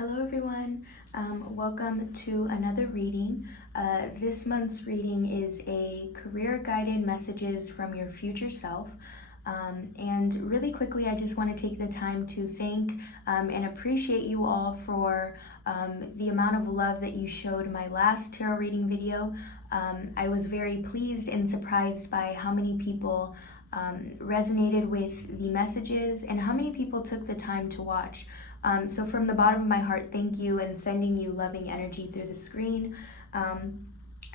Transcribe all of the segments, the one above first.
Hello everyone, welcome to another reading. This month's reading is a career guided messages from your future self. And really quickly, I just want to take the time to thank and appreciate you all for the amount of love that you showed my last tarot reading video. I was very pleased and surprised by how many people resonated with the messages and how many people took the time to watch. So from the bottom of my heart, thank you, and sending you loving energy through the screen.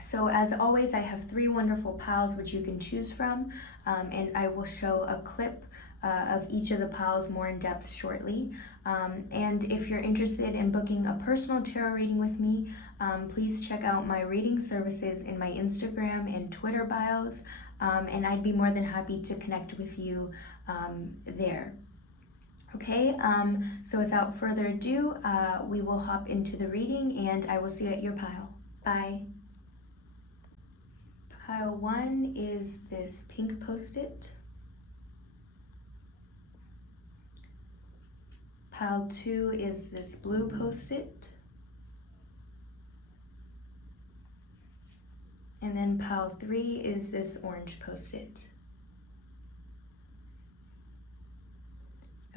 So as always, I have 3 wonderful piles which you can choose from, and I will show a clip of each of the piles more in depth shortly. And if you're interested in booking a personal tarot reading with me, please check out my reading services in my Instagram and Twitter bios, and I'd be more than happy to connect with you there. Okay, so without further ado, we will hop into the reading and I will see you at your pile. Bye. Pile 1 is this pink post-it. Pile 2 is this blue post-it. And then pile 3 is this orange post-it.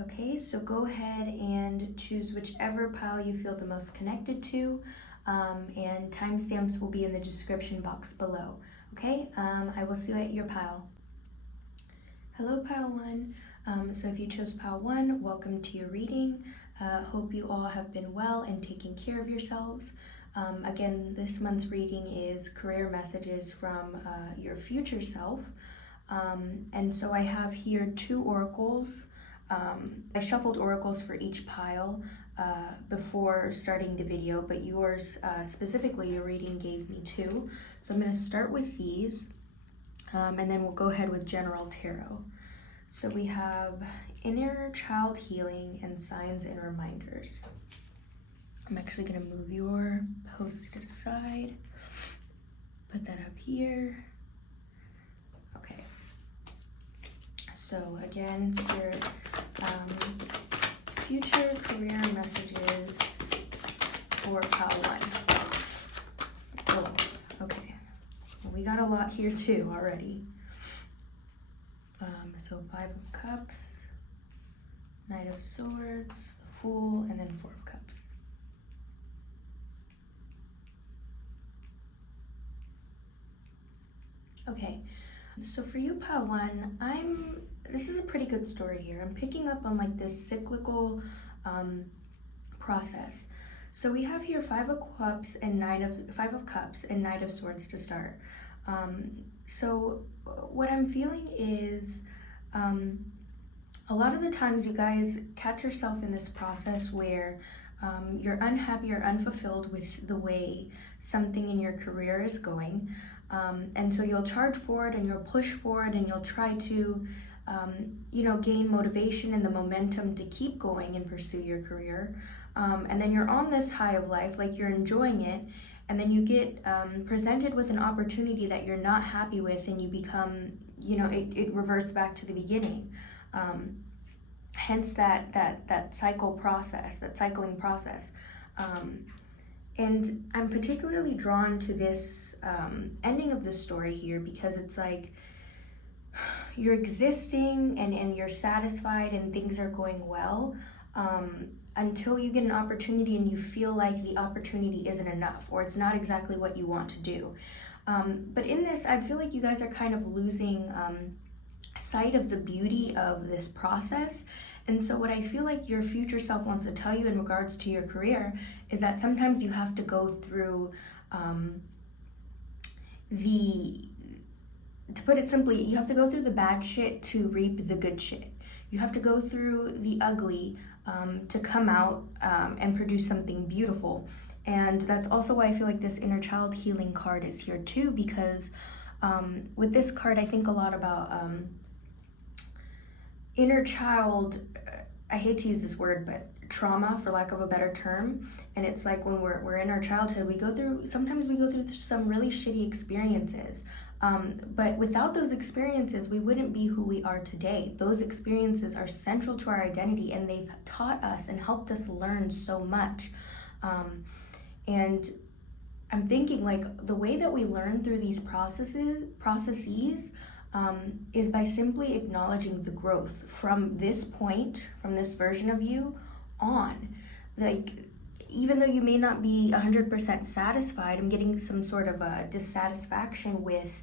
Okay, so go ahead and choose whichever pile you feel the most connected to, and timestamps will be in the description box below. Okay, I will see you at your pile. Hello, pile 1. So if you chose pile 1, welcome to your reading. Hope you all have been well and taking care of yourselves. Again, this month's reading is career messages from your future self. And so I have here 2 oracles. I shuffled oracles for each pile before starting the video, but yours, specifically your reading, gave me 2. So I'm going to start with these, and then we'll go ahead with general tarot. So we have inner child healing and signs and reminders. I'm actually going to move your post-it aside, put that up here. Okay. So again, Spirit, future career messages for pile 1. Oh, okay. Well, we got a lot here too already. So 5 of Cups, Knight of Swords, Fool, and then 4 of Cups. Okay, so for you, pile 1, this is a pretty good story here. I'm picking up on like this cyclical process. So we have here 5 of Cups and 5 of Cups and Knight of Swords to start. So what I'm feeling is a lot of the times you guys catch yourself in this process where you're unhappy or unfulfilled with the way something in your career is going. And so you'll charge forward and you'll push forward and you'll try to, gain motivation and the momentum to keep going and pursue your career. And then you're on this high of life, like you're enjoying it, and then you get presented with an opportunity that you're not happy with, and you become, it reverts back to the beginning. Hence that cycling process. And I'm particularly drawn to this ending of the story here because it's like you're existing and you're satisfied and things are going well until you get an opportunity and you feel like the opportunity isn't enough or it's not exactly what you want to do. But in this, I feel like you guys are kind of losing sight of the beauty of this process. And so what I feel like your future self wants to tell you in regards to your career is that sometimes you have to go through to put it simply, you have to go through the bad shit to reap the good shit. You have to go through the ugly to come out and produce something beautiful. And that's also why I feel like this inner child healing card is here too, because with this card, I think a lot about inner child, I hate to use this word, but trauma, for lack of a better term. And it's like when we're in our childhood, sometimes we go through some really shitty experiences. But without those experiences, we wouldn't be who we are today. Those experiences are central to our identity, and they've taught us and helped us learn so much. And I'm thinking, like, the way that we learn through these processes is by simply acknowledging the growth from this point, from this version of you on. Like, even though you may not be 100% satisfied, I'm getting some sort of a dissatisfaction with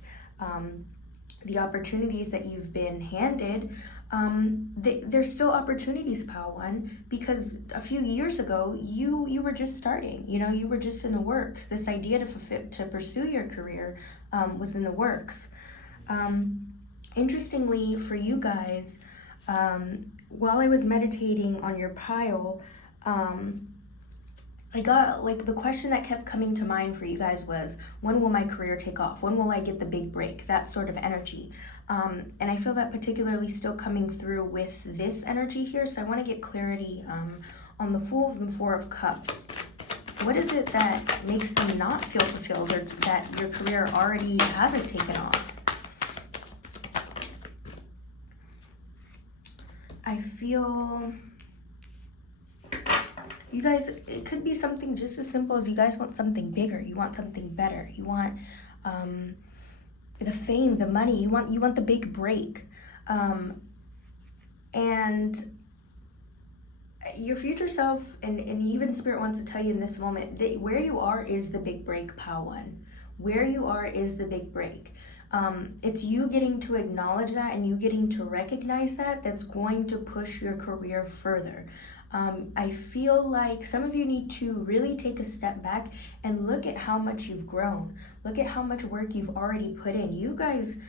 the opportunities that you've been handed. There's still opportunities, Pal One, because a few years ago you were just starting. You were just in the works. This idea to pursue your career was in the works. Interestingly, for you guys, while I was meditating on your pile, I got, like, the question that kept coming to mind for you guys was, when will my career take off? When will I get the big break? That sort of energy. And I feel that particularly still coming through with this energy here. So I want to get clarity on the Fool and Four of Cups. What is it that makes them not feel fulfilled, or that your career already hasn't taken off? I feel... You guys, it could be something just as simple as you guys want something bigger. You want something better. You want the fame, the money. You want the big break. And your future self and even Spirit wants to tell you in this moment that where you are is the big break, Pal One. Where you are is the big break. It's you getting to acknowledge that and you getting to recognize that that's going to push your career further. I feel like some of you need to really take a step back and look at how much you've grown. Look at how much work you've already put in. You guys,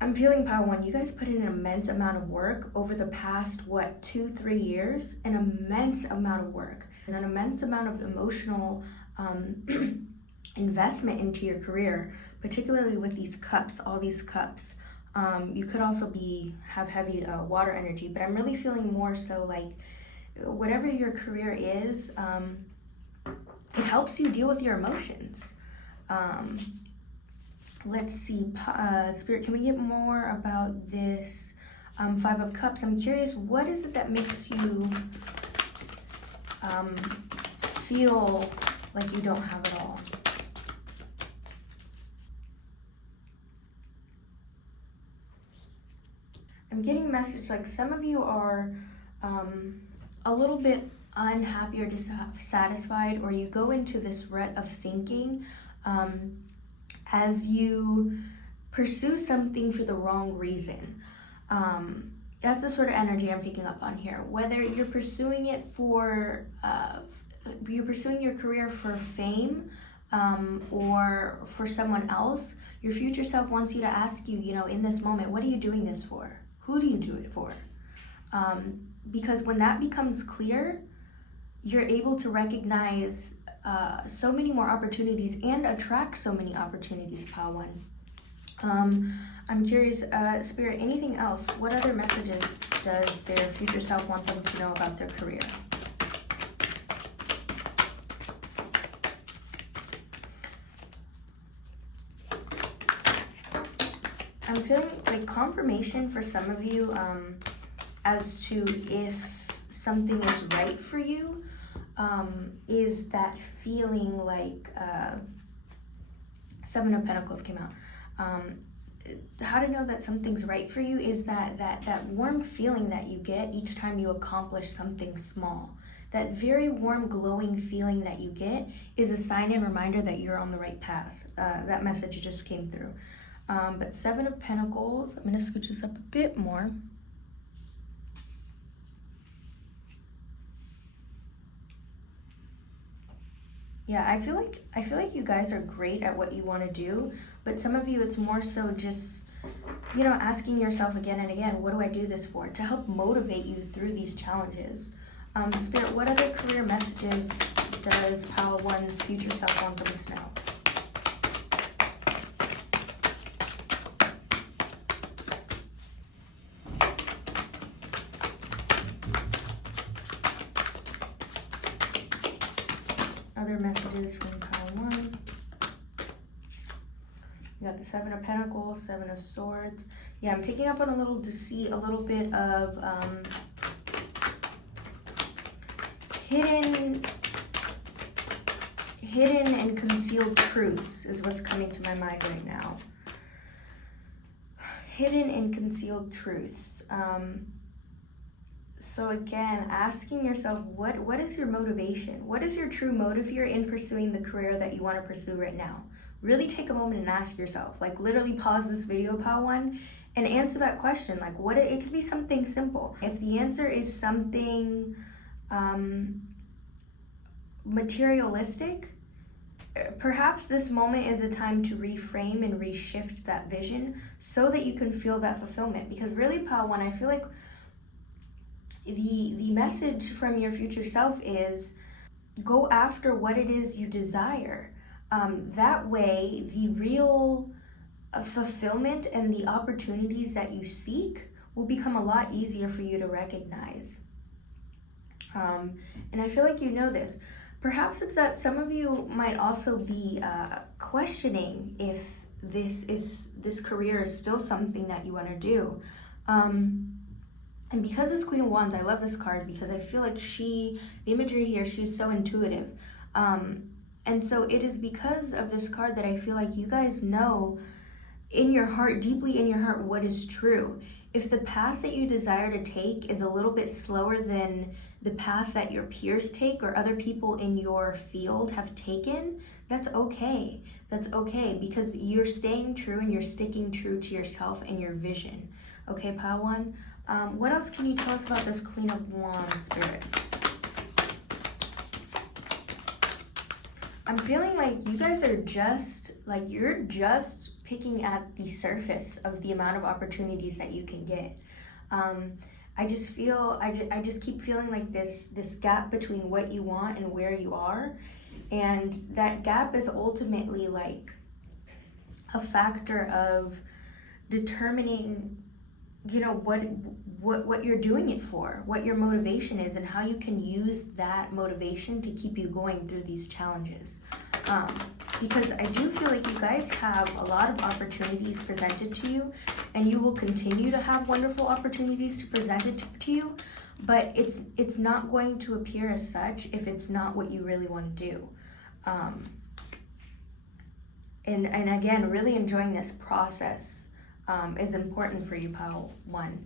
I'm feeling, Pal One, you guys put in an immense amount of work over the past, 2-3 years? An immense amount of work. An immense amount of emotional investment into your career, particularly with these cups, all these cups. You could also have heavy water energy, but I'm really feeling more so like, whatever your career is, it helps you deal with your emotions. Let's see, Spirit, can we get more about this Five of Cups? I'm curious, what is it that makes you feel like you don't have it all? I'm getting a message like some of you are a little bit unhappy or dissatisfied, or you go into this rut of thinking as you pursue something for the wrong reason. That's the sort of energy I'm picking up on here. Whether you're pursuing it you're pursuing your career for fame or for someone else, your future self wants you to ask you, in this moment, what are you doing this for? Who do you do it for? Because when that becomes clear, you're able to recognize so many more opportunities and attract so many opportunities, Pal One. I'm curious, Spirit, anything else? What other messages does their future self want them to know about their career? I'm feeling like confirmation for some of you as to if something is right for you, is that feeling like Seven of Pentacles came out. How to know that something's right for you is that warm feeling that you get each time you accomplish something small. That very warm, glowing feeling that you get is a sign and reminder that you're on the right path. That message just came through. But Seven of Pentacles, I'm going to scooch this up a bit more. Yeah, I feel like you guys are great at what you want to do, but some of you, it's more so just, asking yourself again and again, what do I do this for? To help motivate you through these challenges. Spirit, what other career messages does Pal One's future self want them to know? Other messages from Pal One. You got the Seven of Pentacles, Seven of Swords. Yeah, I'm picking up on a little deceit, a little bit of hidden and concealed truths is what's coming to my mind right now. Hidden and concealed truths. So again, asking yourself, what is your motivation? What is your true motive here in pursuing the career that you want to pursue right now? Really take a moment and ask yourself, like literally pause this video, Pile 1, and answer that question. Like it could be something simple. If the answer is something materialistic, perhaps this moment is a time to reframe and reshift that vision so that you can feel that fulfillment. Because really, Pile 1, I feel like the message from your future self is go after what it is you desire. That way, the real fulfillment and the opportunities that you seek will become a lot easier for you to recognize. And I feel like you know this. Perhaps it's that some of you might also be questioning if this career is still something that you want to do. And because this Queen of Wands, I love this card because I feel like the imagery here, she's so intuitive. And so it is because of this card that I feel like you guys know in your heart, deeply in your heart, what is true. If the path that you desire to take is a little bit slower than the path that your peers take or other people in your field have taken, that's okay. That's okay because you're staying true and you're sticking true to yourself and your vision. Okay, Pile 1? What else can you tell us about this Queen of Wands, Spirit? I'm feeling like you guys are you're just picking at the surface of the amount of opportunities that you can get. I just keep feeling like this gap between what you want and where you are. And that gap is ultimately like a factor of determining, you know, what you're doing it for, what your motivation is, and how you can use that motivation to keep you going through these challenges. Because I do feel like you guys have a lot of opportunities presented to you, and you will continue to have wonderful opportunities to present it to you, but it's not going to appear as such if it's not what you really want to do. And again, really enjoying this process is important for you, Pile 1.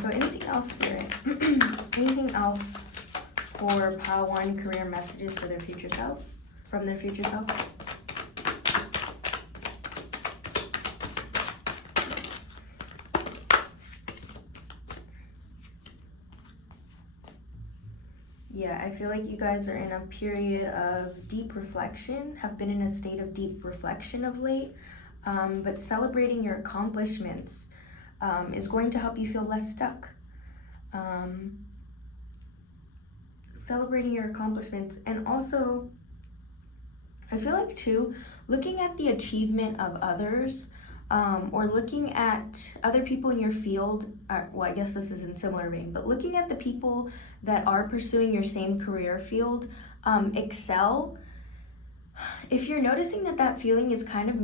So anything else, Spirit? Anything else for Pile 1 career messages for their future self? From their future self? Yeah, I feel like you guys are in a period of deep reflection, have been in a state of deep reflection of late, but celebrating your accomplishments is going to help you feel less stuck. Celebrating your accomplishments, and also I feel like too, looking at the achievement of others, or looking at other people in your field, well, I guess this is in similar vein, but looking at the people that are pursuing your same career field excel. If you're noticing that feeling is kind of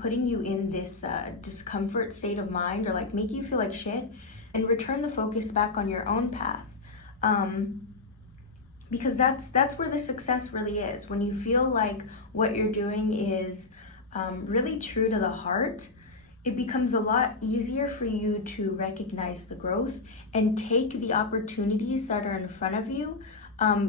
putting you in this discomfort state of mind, or like making you feel like shit, and return the focus back on your own path. Because that's where the success really is. When you feel like what you're doing is really true to the heart, it becomes a lot easier for you to recognize the growth and take the opportunities that are in front of you,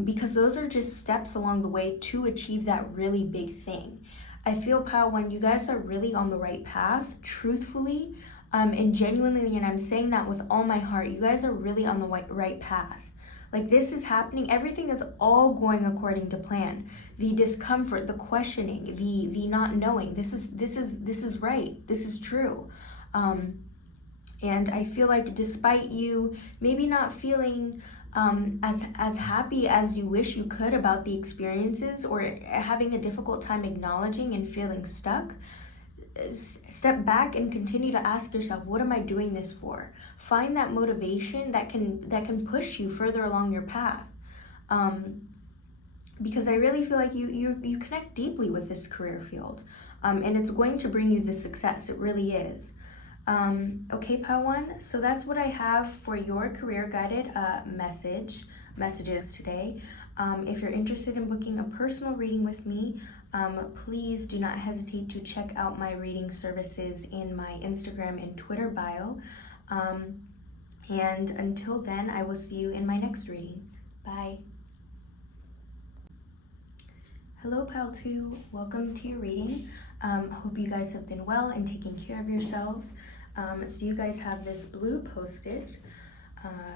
because those are just steps along the way to achieve that really big thing. I feel, Pile 1, you guys are really on the right path, truthfully, and genuinely, and I'm saying that with all my heart, you guys are really on the right path. Like, this is happening, everything is all going according to plan. The discomfort, the questioning, the not knowing, this is right, this is true. And I feel like despite you maybe not feeling as happy as you wish you could about the experiences, or having a difficult time acknowledging and feeling stuck, step back and continue to ask yourself, what am I doing this for? Find that motivation that can push you further along your path. because I really feel like you connect deeply with this career field, and it's going to bring you the success. It really is. Okay, Pile 1, so that's what I have for your career guided messages today. If you're interested in booking a personal reading with me, please do not hesitate to check out my reading services in my Instagram and Twitter bio. And until then, I will see you in my next reading. Bye. Hello, Pile 2. Welcome to your reading. Hope you guys have been well and taking care of yourselves. So you guys have this blue post-it,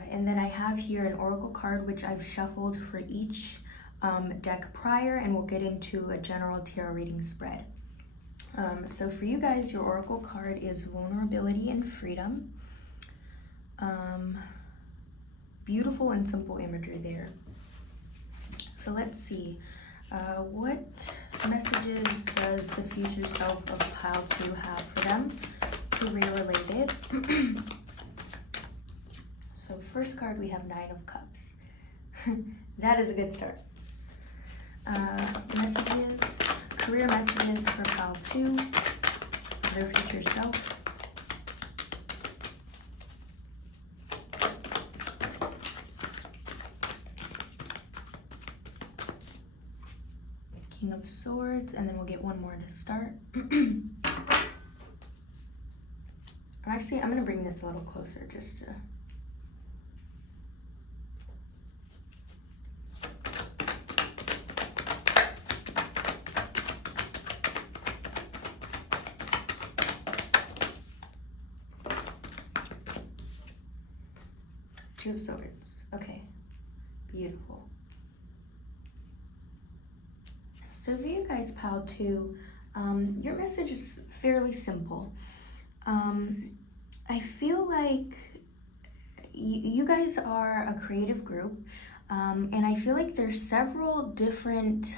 and then I have here an oracle card which I've shuffled for each deck prior, and we'll get into a general tarot reading spread. So for you guys, your oracle card is vulnerability and freedom. Beautiful and simple imagery there. So let's see. What messages does the future self of Pile 2 have for them? Career related. So first card, we have Nine of Cups. That is a good start. Career messages for Pile 2, their future self. King of Swords, and then we'll get one more to start. Actually, I'm going to bring this a little closer just to... Two of Swords. Okay. Beautiful. So for you guys, Pile 2, your message is fairly simple. I feel like you guys are a creative group, and I feel like there's several different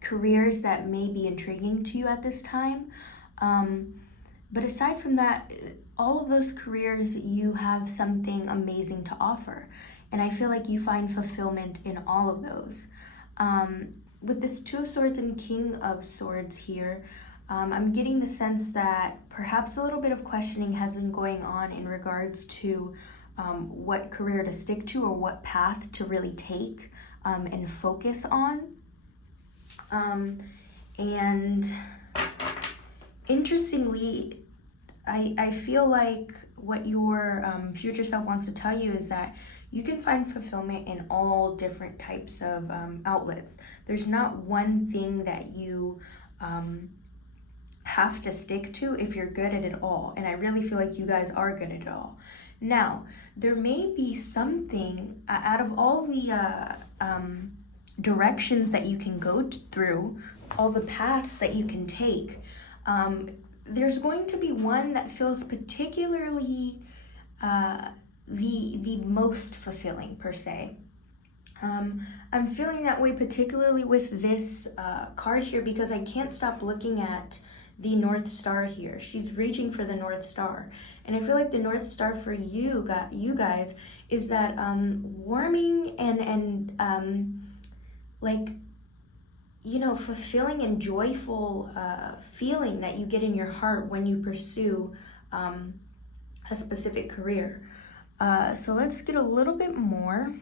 careers that may be intriguing to you at this time. But aside from that, all of those careers, you have something amazing to offer. And I feel like you find fulfillment in all of those. With this Two of Swords and King of Swords here, I'm getting the sense that perhaps a little bit of questioning has been going on in regards to what career to stick to or what path to really take and focus on. And interestingly, I feel like what your future self wants to tell you is that you can find fulfillment in all different types of outlets. There's not one thing that you have to stick to if you're good at it all. And I really feel like you guys are good at it all. Now, there may be something out of all the directions that you can go through, all the paths that you can take, there's going to be one that feels particularly the most fulfilling per se. I'm feeling that way particularly with this card here because I can't stop looking at the North Star here. She's reaching for the North Star. And I feel like the North Star for you guys is that warming and like, you know, fulfilling and joyful feeling that you get in your heart when you pursue a specific career. So let's get a little bit more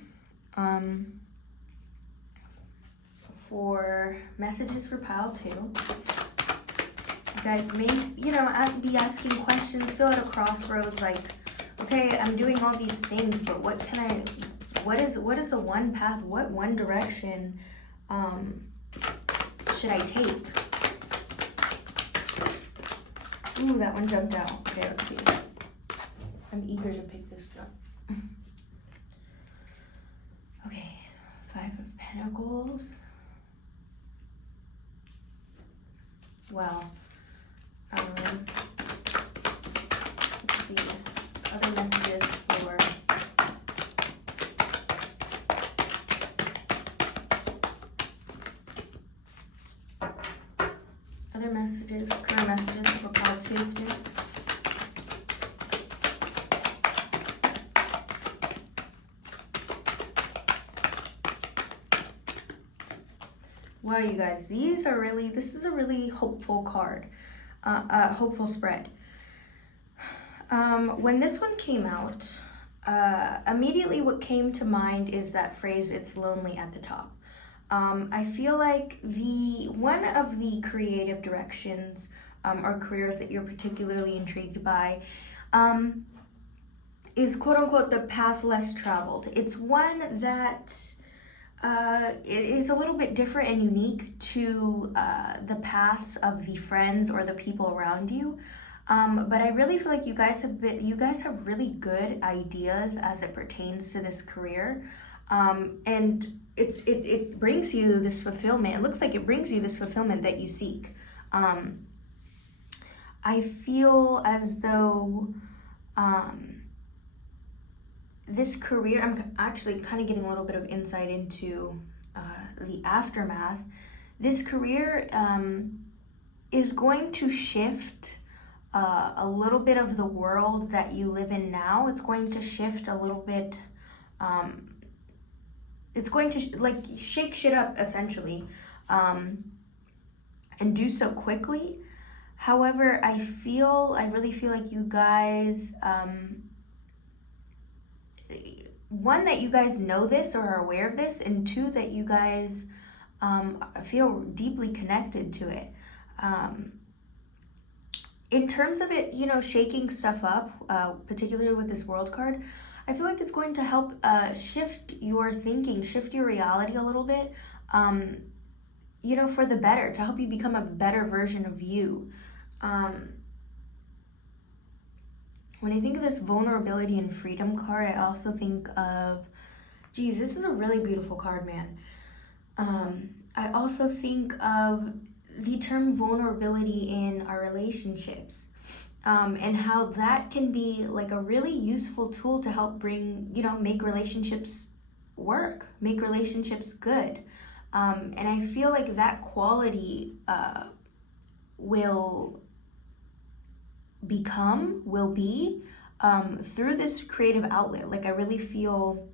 for messages for Pile 2. You guys may, you know, be asking questions, feel at a crossroads like, okay, I'm doing all these things, but what is the one path, what one direction should I take? Ooh, that one jumped out. Okay, let's see. I'm eager to pick this up. Okay, Five of Pentacles. Wow. Let's see. Other messages for current messages for Pile 2 students. Wow, you guys, this is a really hopeful card, hopeful spread. When this one came out, immediately what came to mind is that phrase, "it's lonely at the top." I feel like one of the creative directions or careers that you're particularly intrigued by is quote unquote the path less traveled. It's one that it is a little bit different and unique to the paths of the friends or the people around you. But I really feel like you guys have really good ideas as it pertains to this career. And it brings you this fulfillment. It looks like it brings you this fulfillment that you seek. I feel as though this career, I'm actually kind of getting a little bit of insight into the aftermath. This career is going to shift a little bit of the world that you live in now. It's going to shift a little bit. It's going to like shake shit up essentially, and do so quickly. However, I really feel like you guys, one, that you guys know this or are aware of this, and two, that you guys feel deeply connected to it. In terms of it, shaking stuff up, particularly with this world card, I feel like it's going to help shift your thinking, shift your reality a little bit, for the better, to help you become a better version of you. When I think of this vulnerability and freedom card, I also think of, geez, this is a really beautiful card, man. I also think of the term vulnerability in our relationships, and how that can be like a really useful tool to help make relationships work, make relationships good. And I feel like that quality will be through this creative outlet. Like, I really feel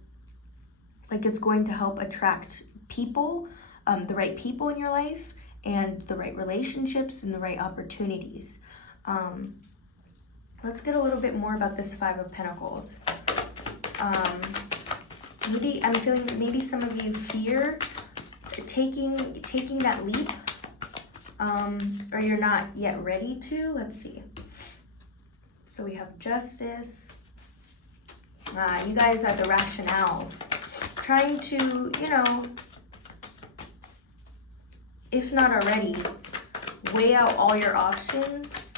like it's going to help attract people, the right people in your life, and the right relationships and the right opportunities. Let's get a little bit more about this Five of Pentacles. Maybe I'm feeling that maybe some of you fear taking that leap, or you're not yet ready to. Let's see. So we have Justice. You guys are the rationales, trying to, if not already, weigh out all your options.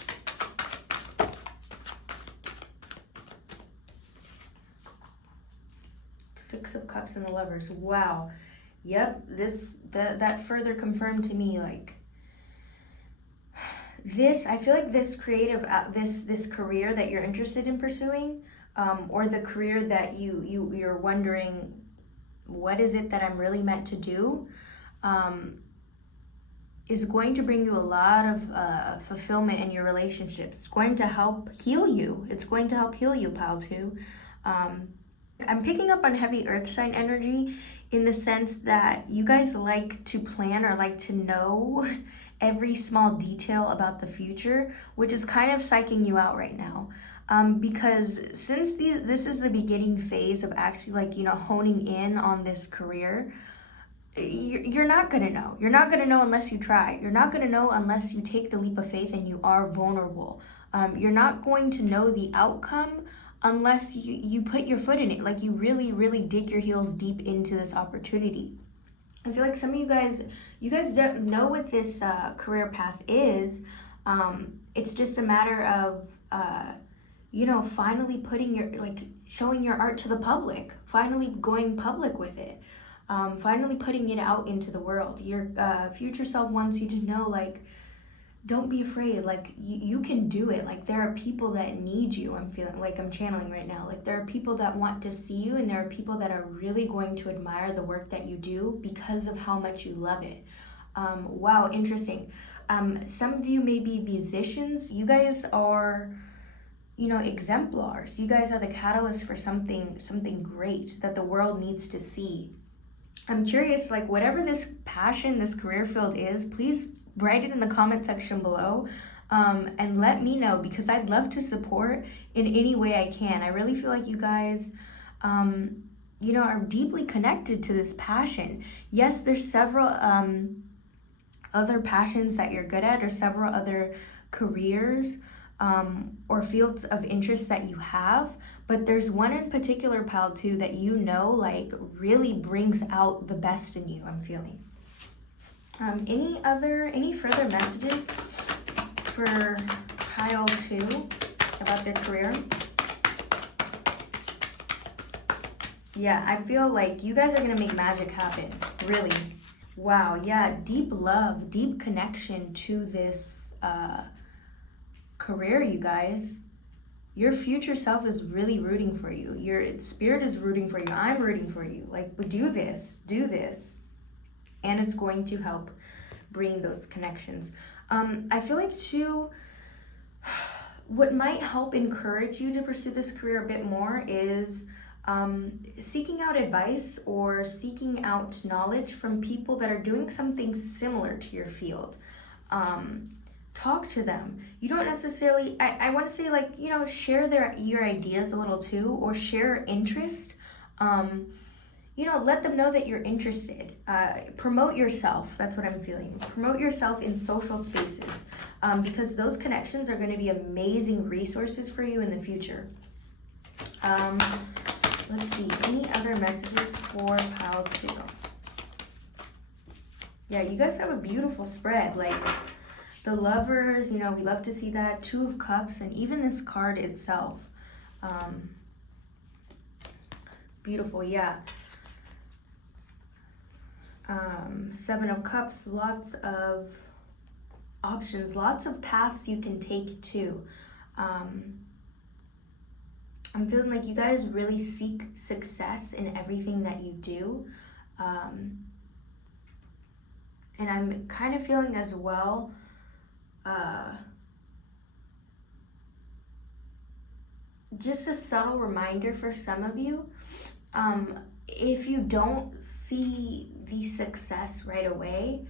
Six of Cups and the Lovers. Wow. Yep, that further confirmed to me, like, this, I feel like this creative, this career that you're interested in pursuing, or the career that you're wondering, what is it that I'm really meant to do, is going to bring you a lot of fulfillment in your relationships. It's going to help heal you. It's going to help heal you, pile two. I'm picking up on heavy earth sign energy, in the sense that you guys like to plan or like to know every small detail about the future, which is kind of psyching you out right now. Because since this is the beginning phase of actually honing in on this career, you're not gonna know. You're not gonna know unless you try. You're not gonna know unless you take the leap of faith and you are vulnerable. You're not going to know the outcome unless you put your foot in it. Like, you really, really dig your heels deep into this opportunity. I feel like some of you guys don't know what this career path is. It's just a matter of, finally showing your art to the public, finally going public with it, finally putting it out into the world. Your future self wants you to know, don't be afraid. You can do it. There are people that need you. I'm feeling like I'm channeling right now. There are people that want to see you, and there are people that are really going to admire the work that you do because of how much you love it. Wow, interesting. Some of you may be musicians. You guys are, exemplars. You guys are the catalyst for something great that the world needs to see. I'm curious, like whatever this passion, this career field is, please write it in the comment section below, and let me know, because I'd love to support in any way I can. I really feel like you guys, are deeply connected to this passion. Yes, there's several other passions that you're good at, or several other careers or fields of interest that you have, but there's one in particular, pal, too, that like really brings out the best in you, I'm feeling. Any further messages for pile 2 about their career? Yeah, I feel like you guys are gonna make magic happen, really. Wow, yeah, deep love, deep connection to this career, you guys. Your future self is really rooting for you. Your spirit is rooting for you. I'm rooting for you. Like, do this. And it's going to help bring those connections. I feel like, too, what might help encourage you to pursue this career a bit more is seeking out advice or seeking out knowledge from people that are doing something similar to your field. Talk to them. You don't necessarily, I want to say, like, share your ideas a little too, or share interest. Let them know that you're interested. Promote yourself. That's what I'm feeling. Promote yourself in social spaces, because those connections are going to be amazing resources for you in the future. Let's see, any other messages for pile 2? Yeah, you guys have a beautiful spread. Like, the lovers, we love to see that. 2 of Cups, and even this card itself. Beautiful, yeah. 7 of Cups, lots of options, lots of paths you can take too. I'm feeling like you guys really seek success in everything that you do. And I'm kind of feeling as well, just a subtle reminder for some of you, if you don't see the success right away,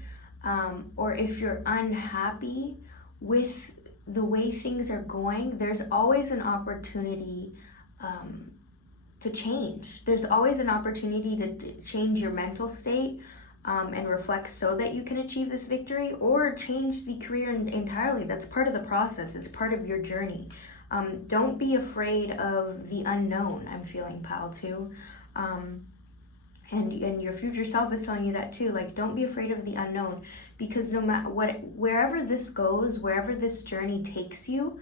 or if you're unhappy with the way things are going, there's always an opportunity to change. There's always an opportunity to change your mental state and reflect so that you can achieve this victory, or change the career entirely. That's part of the process. It's part of your journey. Don't be afraid of the unknown, I'm feeling, pal, too. And your future self is telling you that too. Like, don't be afraid of the unknown, because no matter wherever this goes, wherever this journey takes you,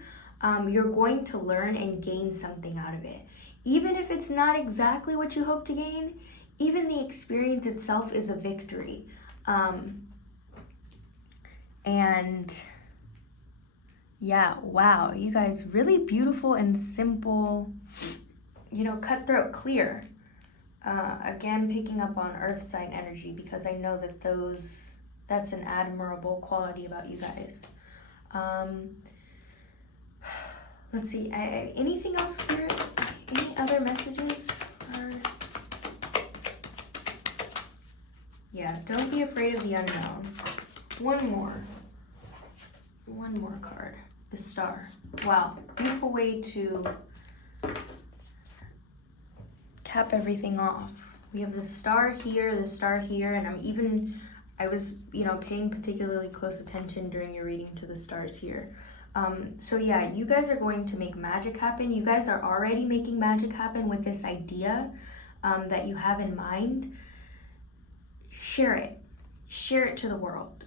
you're going to learn and gain something out of it. Even if it's not exactly what you hope to gain, even the experience itself is a victory. And yeah, wow, you guys, really beautiful and simple, cutthroat, clear. Again, picking up on earth sign energy, because I know that that's an admirable quality about you guys. Let's see, anything else, Spirit? Any other messages? Yeah, don't be afraid of the unknown. One more card. The Star. Wow, beautiful way to cap everything off. We have the star here, and I was, paying particularly close attention during your reading to the stars here. So yeah, you guys are going to make magic happen. You guys are already making magic happen with this idea that you have in mind. Share it to the world.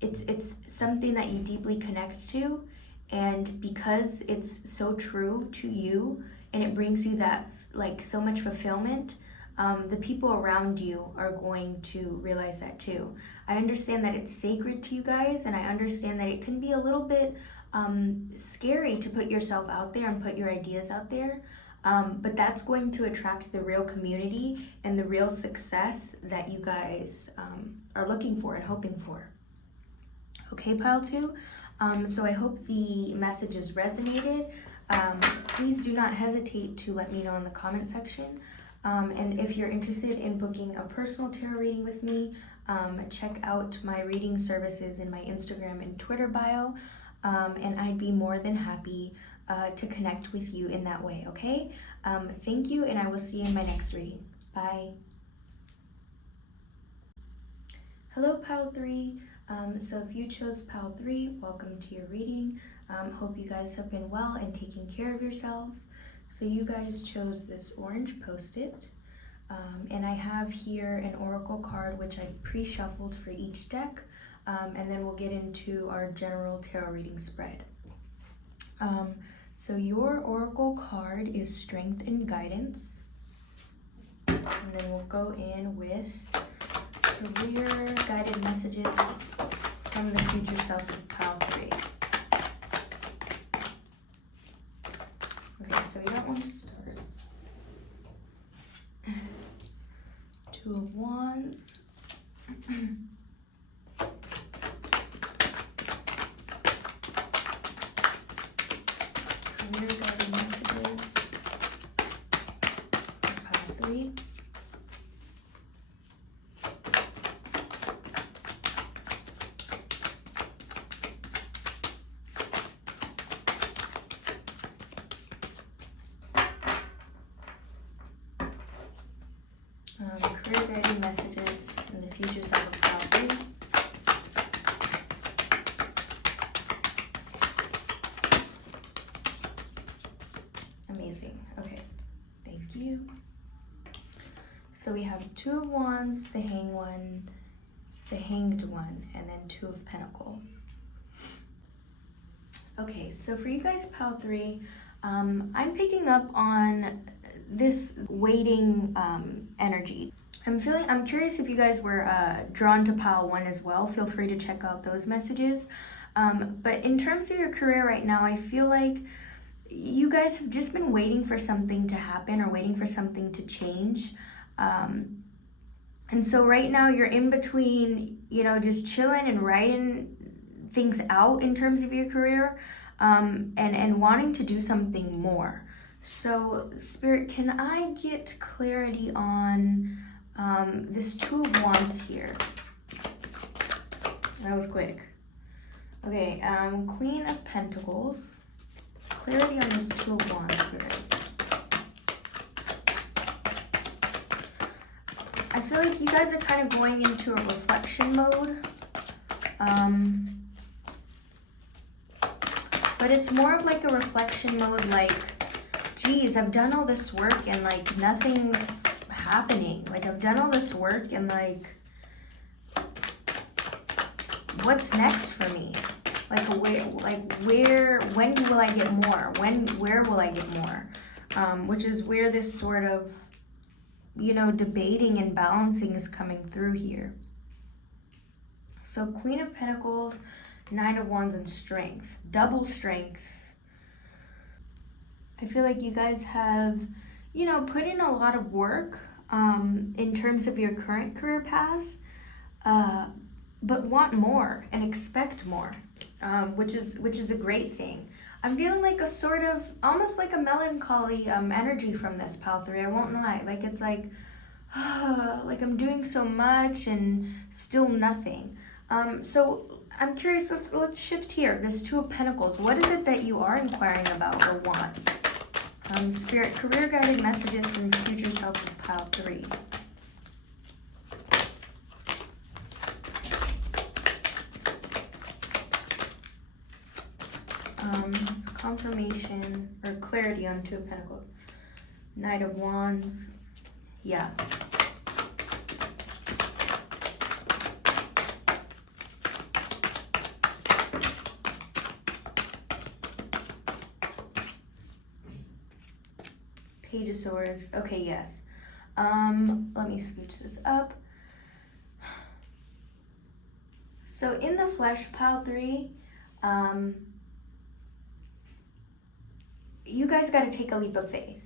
It's something that you deeply connect to, and because it's so true to you, and it brings you that, like, so much fulfillment, the people around you are going to realize that too. I understand that it's sacred to you guys, and I understand that it can be a little bit scary to put yourself out there and put your ideas out there, but that's going to attract the real community and the real success that you guys are looking for and hoping for. Okay, pile 2. So I hope the messages resonated. Please do not hesitate to let me know in the comment section. And if you're interested in booking a personal tarot reading with me, check out my reading services in my Instagram and Twitter bio, and I'd be more than happy to connect with you in that way, okay? Thank you, and I will see you in my next reading. Bye. Hello, Pile 3. So if you chose Pile 3, welcome to your reading. Hope you guys have been well and taking care of yourselves. So you guys chose this orange post-it. And I have here an oracle card which I've pre-shuffled for each deck, and then we'll get into our general tarot reading spread. So your oracle card is Strength and Guidance, and then we'll go in with career guided messages from the future self of Pile 3. Okay, so we don't want to start. Two of Wands. Career guided messages for Pile 3. Career guiding messages from the future self of Pile 3. Amazing. Okay, thank you. So we have Two of Wands, the Hanged One, and then Two of Pentacles. Okay, so for you guys, Pile 3, I'm picking up on this waiting energy. I'm curious if you guys were drawn to Pile 1 as well. Feel free to check out those messages. But in terms of your career right now, I feel like you guys have just been waiting for something to happen or waiting for something to change. And so right now you're in between, just chilling and writing things out in terms of your career, and wanting to do something more. So Spirit, can I get clarity on this Two of Wands here? That was quick. Okay, Queen of Pentacles. Clarity on this Two of Wands, Spirit. I feel like you guys are kind of going into a reflection mode. But it's more of like a reflection mode, like, geez, I've done all this work and like nothing's happening. Like, I've done all this work and like, what's next for me? When will I get more? Where will I get more? Which is where this sort of, debating and balancing is coming through here. So Queen of Pentacles, Nine of Wands, and Strength. Double strength. I feel like you guys have, put in a lot of work in terms of your current career path, but want more and expect more, which is a great thing. I'm feeling like a sort of, almost like a melancholy energy from this, Pile 3, I won't lie. Like, it's like, like I'm doing so much and still nothing. So I'm curious, let's shift here. This Two of Pentacles, what is it that you are inquiring about or want? Spirit, career guided messages from the future self of Pile 3. Confirmation or clarity on Two of Pentacles. Knight of Wands. Yeah. Page of Swords. Okay, yes. Let me scooch this up. So in the flesh, Pile 3, you guys got to take a leap of faith.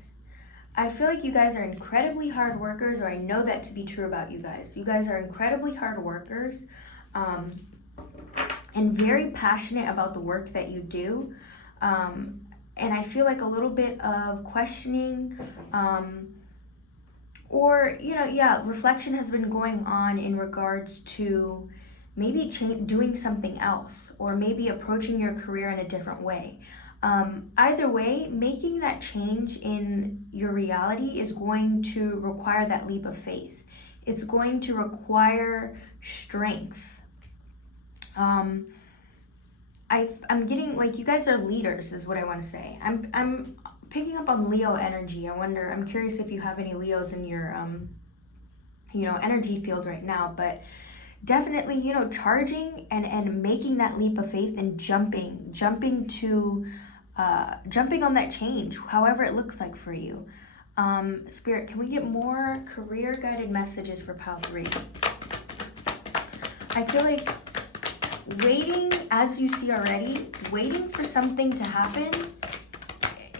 I feel like you guys are incredibly hard workers, or I know that to be true about you guys. You guys are incredibly hard workers, and very passionate about the work that you do. And I feel like a little bit of questioning Or, yeah, reflection has been going on in regards to maybe doing something else, or maybe approaching your career in a different way. Either way, making that change in your reality is going to require that leap of faith. It's going to require strength. I'm getting, like, you guys are leaders, is what I want to say. I'm picking up on Leo energy. I'm curious if you have any Leos in your energy field right now, but definitely, charging and making that leap of faith and jumping on that change, however it looks like for you. Spirit, can we get more career guided messages for Pile 3? I feel like waiting, as you see already, waiting for something to happen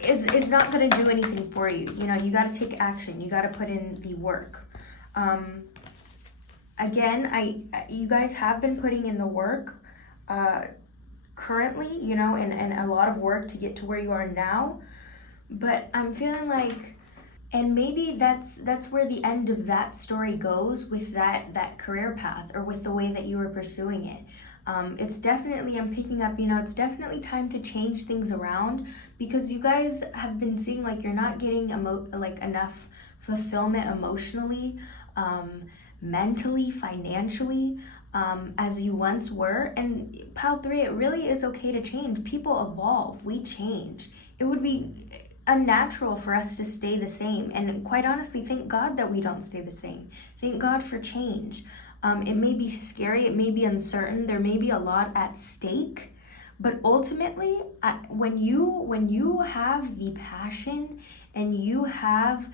is not going to do anything for you. You got to take action. You got to put in the work. Again, you guys have been putting in the work currently, and a lot of work to get to where you are now. But I'm feeling like, and maybe that's where the end of that story goes with that career path, or with the way that you were pursuing it. It's definitely, I'm picking up, it's definitely time to change things around, because you guys have been seeing like you're not getting enough fulfillment emotionally, mentally, financially, as you once were. And Pile 3, it really is okay to change. People evolve, we change. It would be unnatural for us to stay the same, and quite honestly, thank God that we don't stay the same. Thank God for change. It may be scary, it may be uncertain, there may be a lot at stake, but ultimately, when you have the passion, and you have,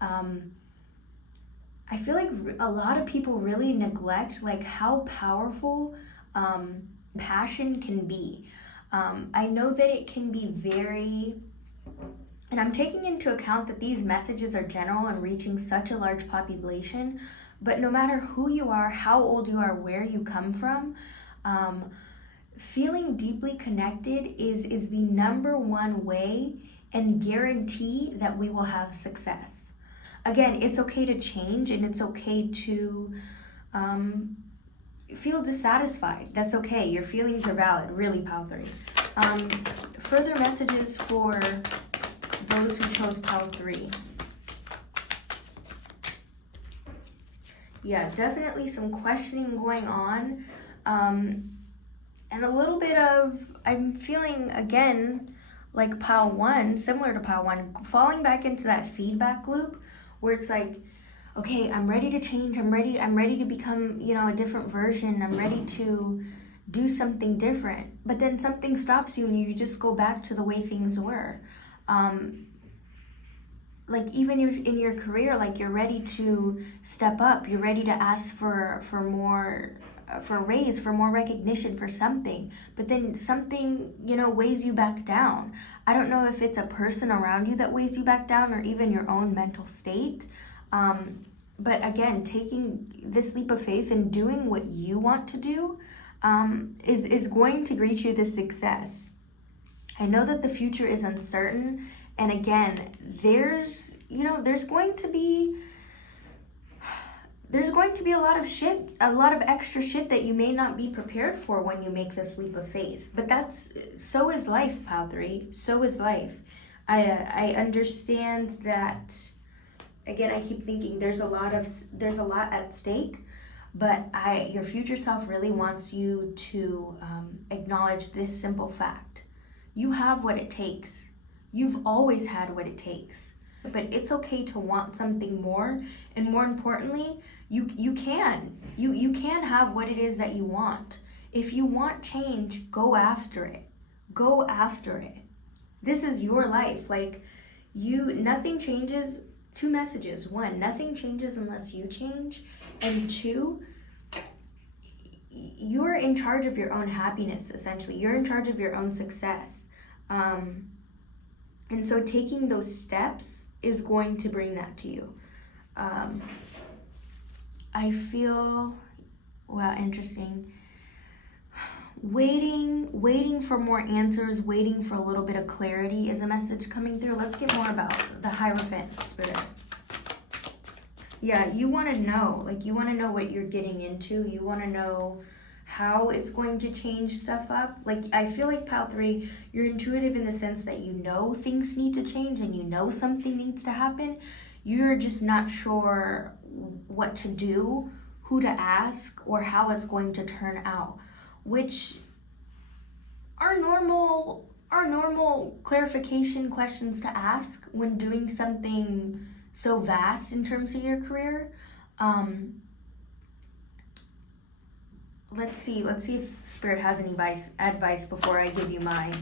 I feel like a lot of people really neglect like how powerful passion can be. I know that it can be very, and I'm taking into account that these messages are general and reaching such a large population, but no matter who you are, how old you are, where you come from, feeling deeply connected is the number one way and guarantee that we will have success. Again, it's okay to change, and it's okay to feel dissatisfied. That's okay. Your feelings are valid, really, Pile 3. Further messages for those who chose Pile 3. Yeah, definitely some questioning going on, and a little bit of, I'm feeling again like Pile 1, similar to Pile 1, falling back into that feedback loop where it's like, okay, I'm ready to change, I'm ready to become, a different version, I'm ready to do something different, but then something stops you and you just go back to the way things were. Like even in your career, like you're ready to step up, you're ready to ask for more, for a raise, for more recognition, for something, but then something weighs you back down. I don't know if it's a person around you that weighs you back down, or even your own mental state, but again, taking this leap of faith and doing what you want to do is going to greet you the success. I know that the future is uncertain, and again, there's going to be a lot of extra shit that you may not be prepared for when you make this leap of faith. But so is life, Pile 3. So is life. I understand that. Again, I keep thinking there's a lot at stake, but your future self really wants you to acknowledge this simple fact: you have what it takes. You've always had what it takes. But it's okay to want something more, and more importantly, you can have what it is that you want. If you want change, go after it. Go after it. This is your life. Like, nothing changes. 2 messages. 1, nothing changes unless you change. And 2, you're in charge of your own happiness, essentially. You're in charge of your own success. And so taking those steps is going to bring that to you. I feel, wow, interesting. Waiting for more answers, waiting for a little bit of clarity is a message coming through. Let's get more about the Hierophant, Spirit. Yeah, you want to know. Like, you want to know what you're getting into. You want to know how it's going to change stuff up. Like, I feel like pile 3, you're intuitive in the sense that you know things need to change and you know something needs to happen. You're just not sure what to do, who to ask, or how it's going to turn out, which are normal clarification questions to ask when doing something so vast in terms of your career. Um, let's see if Spirit has any advice before I give you mine.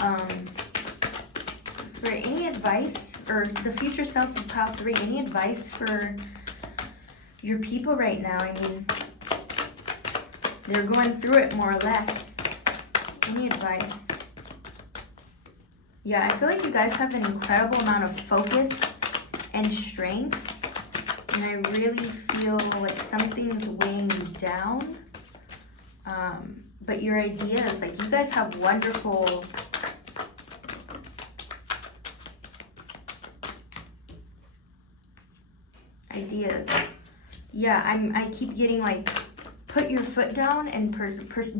Um, Spirit, any advice, or the future selves of pile 3, any advice for your people right now? I mean, they're going through it more or less. Any advice? Yeah, I feel like you guys have an incredible amount of focus and strength, and I really feel like something's weighing you down. But your ideas, like, you guys have wonderful ideas. Yeah, I keep getting like, put your foot down and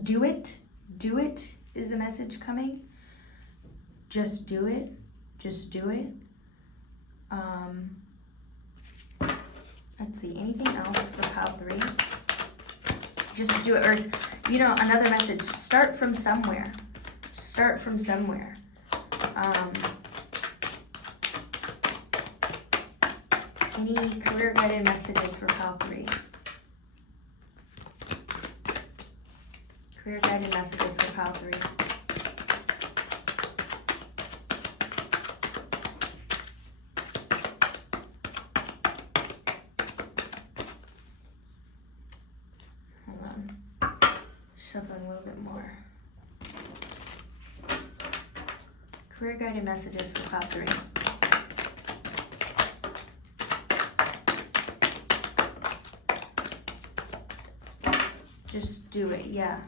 do it. Do it is the message coming. Just do it. Just do it. Let's see, anything else for pile 3? Just do it. Or, another message, start from somewhere. Start from somewhere. Any career guided messages for pile 3? Career guided messages for pile 3. Shuffling a little bit more. Career guided messages for pile 3. Just do it, yeah.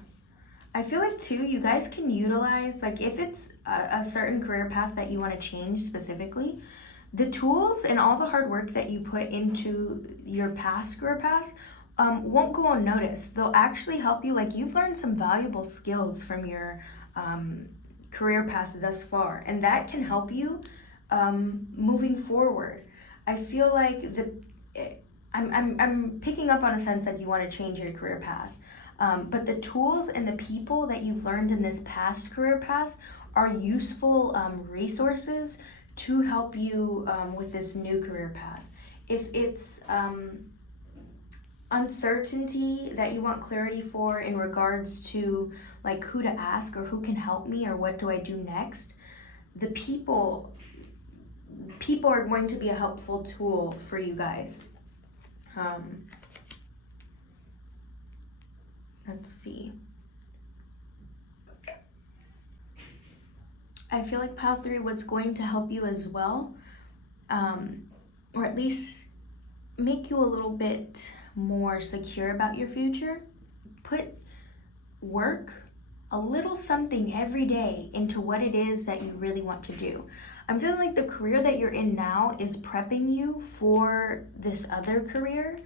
I feel like too, you guys can utilize, like, if it's a certain career path that you want to change specifically, the tools and all the hard work that you put into your past career path won't go unnoticed. They'll actually help you. Like, you've learned some valuable skills from your career path thus far, and that can help you moving forward. I feel like I'm picking up on a sense that you want to change your career path, but the tools and the people that you've learned in this past career path are useful resources to help you with this new career path. If it's uncertainty that you want clarity for in regards to, like, who to ask or who can help me or what do I do next, the people are going to be a helpful tool for you guys. Let's see. I feel like pile 3, what's going to help you as well, or at least make you a little bit more secure about your future, put work, a little something every day into what it is that you really want to do. I'm feeling like the career that you're in now is prepping you for this other career.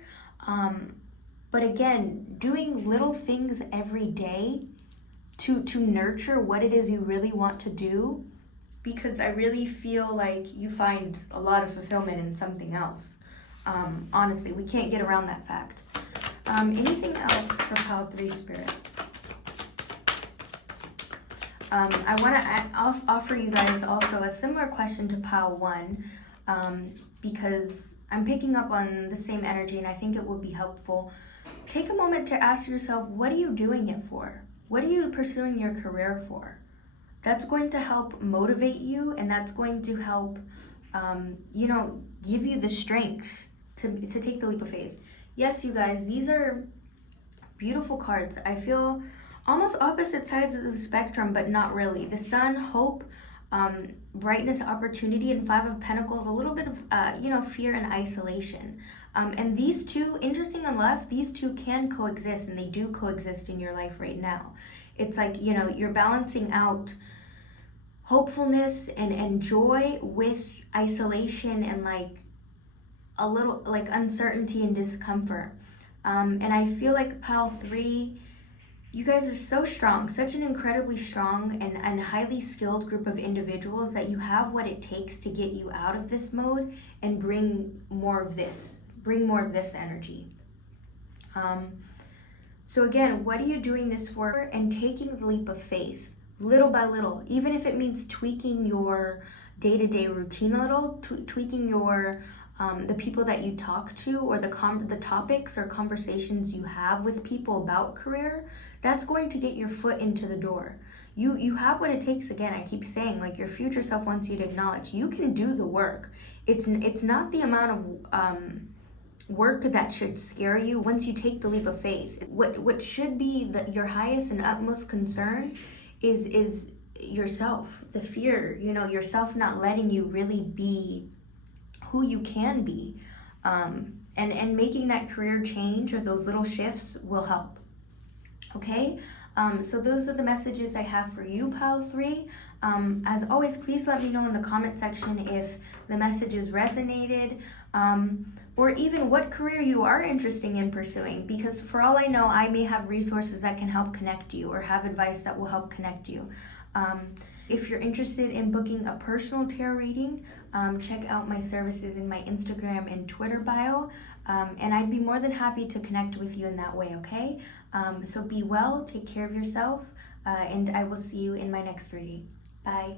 But again, doing little things every day to nurture what it is you really want to do, because I really feel like you find a lot of fulfillment in something else. Honestly, we can't get around that fact. Anything else for pile 3, Spirit? I want to offer you guys also a similar question to pile 1, because I'm picking up on the same energy and I think it will be helpful. Take a moment to ask yourself, what are you doing it for? What are you pursuing your career for? That's going to help motivate you, and that's going to help, give you the strength to take the leap of faith. Yes, you guys, these are beautiful cards. I feel almost opposite sides of the spectrum, but not really. The Sun, hope, brightness, opportunity, and 5 of Pentacles, a little bit of, fear and isolation. And these two, interesting enough, these two can coexist, and they do coexist in your life right now. It's like, you're balancing out hopefulness and joy with isolation and, like, a little like uncertainty and discomfort. And I feel like pile 3, you guys are so strong, such an incredibly strong and highly skilled group of individuals that you have what it takes to get you out of this mode and bring more of this energy. Um, so again, what are you doing this for? And taking the leap of faith, little by little, even if it means tweaking your day-to-day routine a little, tweaking your the people that you talk to, or the topics or conversations you have with people about career. That's going to get your foot into the door. You have what it takes. Again, I keep saying, like, your future self wants you to acknowledge you can do the work. It's not the amount of work that should scare you. Once you take the leap of faith, what should be your highest and utmost concern is yourself, the fear, yourself not letting you really be who you can be. And making that career change or those little shifts will help. Okay, so those are the messages I have for you, Pile 3. As always, please let me know in the comment section if the messages resonated, or even what career you are interested in pursuing, because for all I know, I may have resources that can help connect you, or have advice that will help connect you. If you're interested in booking a personal tarot reading, check out my services in my Instagram and Twitter bio, and I'd be more than happy to connect with you in that way, okay? So be well, take care of yourself, and I will see you in my next reading. Bye.